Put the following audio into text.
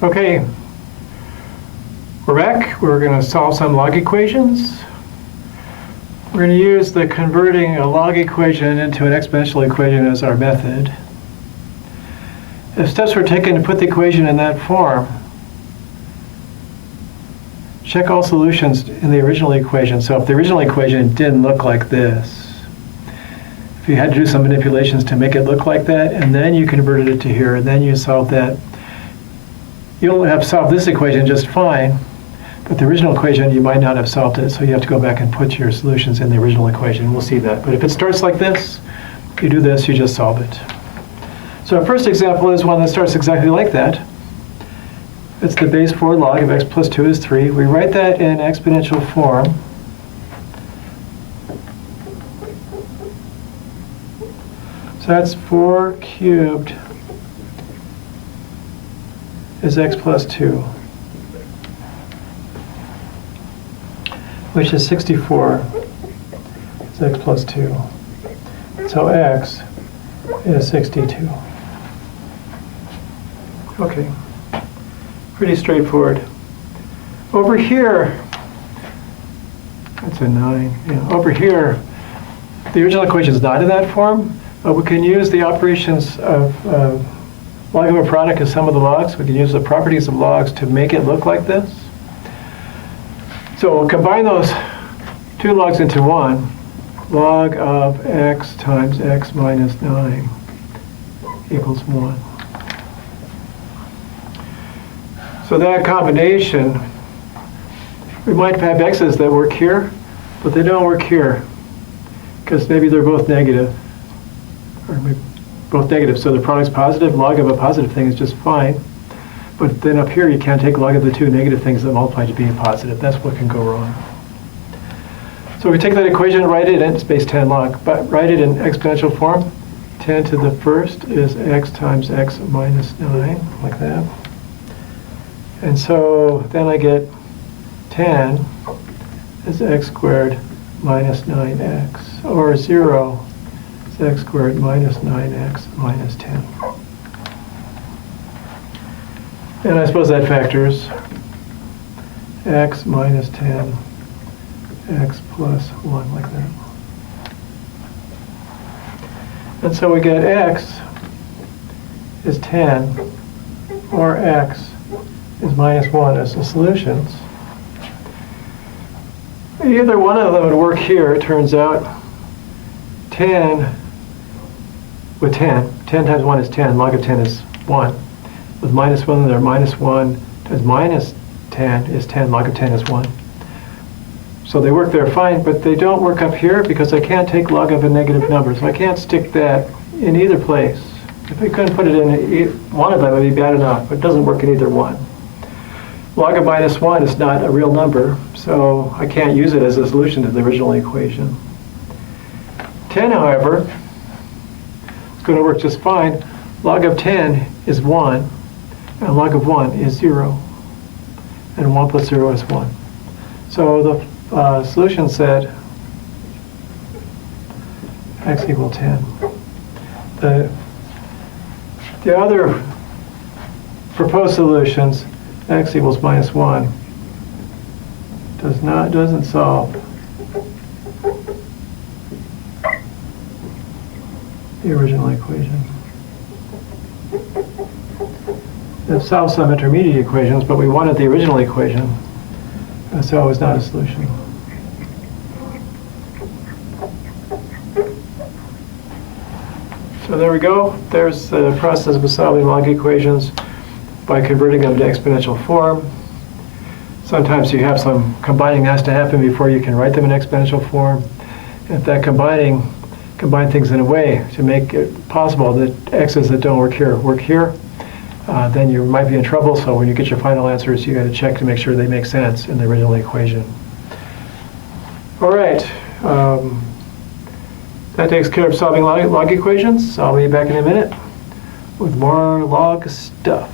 Okay, we're back. We're going to solve some log equations. We're going to use the converting a log equation into an exponential equation as our method. If steps were taken to put the equation in that form, check all solutions in the original equation. So if the original equation didn't look like this, if you had to do some manipulations to make it look like that, and then you converted it to here, and then you solved that, you'll have solved this equation just fine, but the original equation, you might not have solved it, so you have to go back and put your solutions in the original equation. We'll see that. But if it starts like this, you do this, you just solve it. So our first example is one that starts exactly like that. It's the base 4 log of x plus 2 is 3. We write that in exponential form. So that's 4 cubed is x plus 2, which is 64 is x plus 2. So x is 62. Okay, pretty straightforward. Over here, that's a 9. Yeah, over here, the original equation is not in that form, but we can use the operations of log of a product of sum of the logs. We can use the properties of logs to make it look like this. So we'll combine those two logs into one. Log of x times x minus 9 equals 1. So that combination, we might have x's that work here, but they don't work here, because maybe they're both negative. Or maybe both negative, so the product's positive. Log of a positive thing is just fine. But then up here, you can't take log of the two negative things that multiply to being positive. That's what can go wrong. So we take that equation and write it in, it's base 10 log, but write it in exponential form. 10 to the first is x times x minus 9, like that. And so then I get 10 is x squared minus 9x, or 0 is x squared minus 9x minus 10. And I suppose that factors x minus 10, x plus 1, like that. And so we get x is 10, or x is minus 1 as the solutions. Either one of them would work here, it turns out. 10 with 10. 10 times 1 is 10. Log of 10 is 1. With minus 1 there, minus 1 times minus 10 is 10. Log of 10 is 1. So they work there fine, but they don't work up here because I can't take log of a negative number. So I can't stick that in either place. If I couldn't put it in one of them, it would be bad enough, but it doesn't work in either one. Log of minus 1 is not a real number, so I can't use it as a solution to the original equation. 10, however, is going to work just fine. Log of 10 is 1, and log of 1 is 0. And 1 plus 0 is 1. So the solution said x equal 10. The other proposed solutions, x equals minus 1, doesn't solve the original equation. It solves some intermediate equations, but we wanted the original equation, so it was not a solution. So there we go. There's the process of solving log equations by converting them to exponential form. Sometimes you have some combining that has to happen before you can write them in exponential form. If that combine things in a way to make it possible that x's that don't work here, then you might be in trouble. So when you get your final answers, you got to check to make sure they make sense in the original equation. All right. That takes care of solving log equations. I'll be back in a minute with more log stuff.